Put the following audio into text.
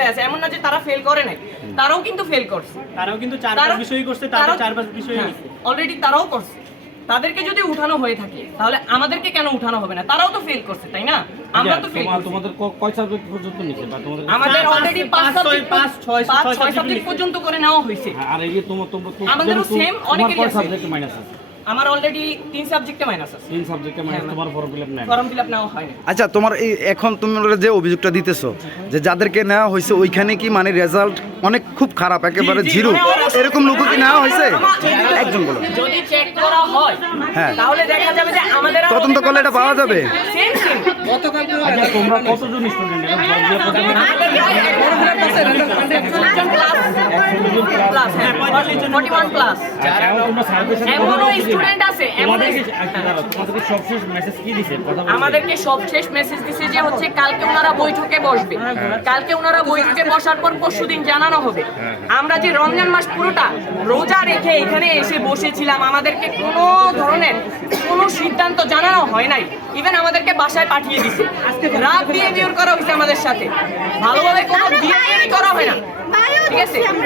অবস্থায় আছে, এমন না যে তারা ফেল করে নাই, তারাও কিন্তু ফেল করছে, তারাও কিন্তু 4-5 বিষয় করছে, তাদের 4-5 বিষয় নিছে অলরেডি, তারাও করছে। তাদেরকে যদি উঠানো হয়ে থাকে তাহলে আমাদেরকে কেন উঠানো হবে না? তারাও তো ফেল করছে, তাই না? আমরা তো ফেল করছি। তোমাদের কয় সাবজেক্ট পর্যন্ত নিছে বা তোমাদের? আমাদের অলরেডি 5-6 সাবজেক্ট পর্যন্ত করে নেওয়া হয়েছে। আর এই যে তোমার আমাদেরও সেম, অনেকেরই আছে। সাবজেক্টে মাইনাস আছে? আমার অলরেডি 3 সাবজেক্টে মাইনাস আছে। 3 সাবজেক্টে মাইনাস, তোমার ফর্ম ফিলআপ নাই? ফর্ম ফিলআপ নেওয়া হয়নি। আচ্ছা, তোমার এই এখন তোমরা যে অভিযোগটা দিতেছো যে যাদেরকে নেওয়া হয়েছে ওইখানে কি মানে রেজাল্ট অনেক খুব খারাপ, একেবারে জিরো, এরকম লোক কি নেওয়া হয়েছে? একজন বলো। যদি চেক করা হয় হ্যাঁ, তাহলে দেখা যাবে যে আমাদের তদন্ত করলে এটা পাওয়া যাবে। সেম সেম আচ্ছা, তোমরা কতজন স্টুডেন্ট এরকম ফর্ম ফিলআপ করতে? Plus 41 plus. তোমরা সার্ভিস এমনও স্টুডেন্ট আছে, তোমাদেরকে সবশেষ মেসেজ কি দিছে? কথা বলতে আমাদেরকে সবশেষ মেসেজ দিছে যে হচ্ছে কালকে ওনারা বৈঠকে বসবে, কালকে ওনারা বৈঠকে বসার পর পরশুদিন জানানো হবে। আমরা যে রমজান মাস পুরোটা রোজা রেখে এখানে এসে বসেছিলাম, আমাদেরকে কোনো ধরনের কোনো সিদ্ধান্ত জানানো হয় নাই, ইভেন আমাদেরকে বাসায় পাঠিয়ে দিছে। রাত বিহেভিয়ার করা হয়েছে আমাদের সাথে, ভালোভাবে কোনো বিহেভিয়ারই করা হয় না, ঠিক আছে?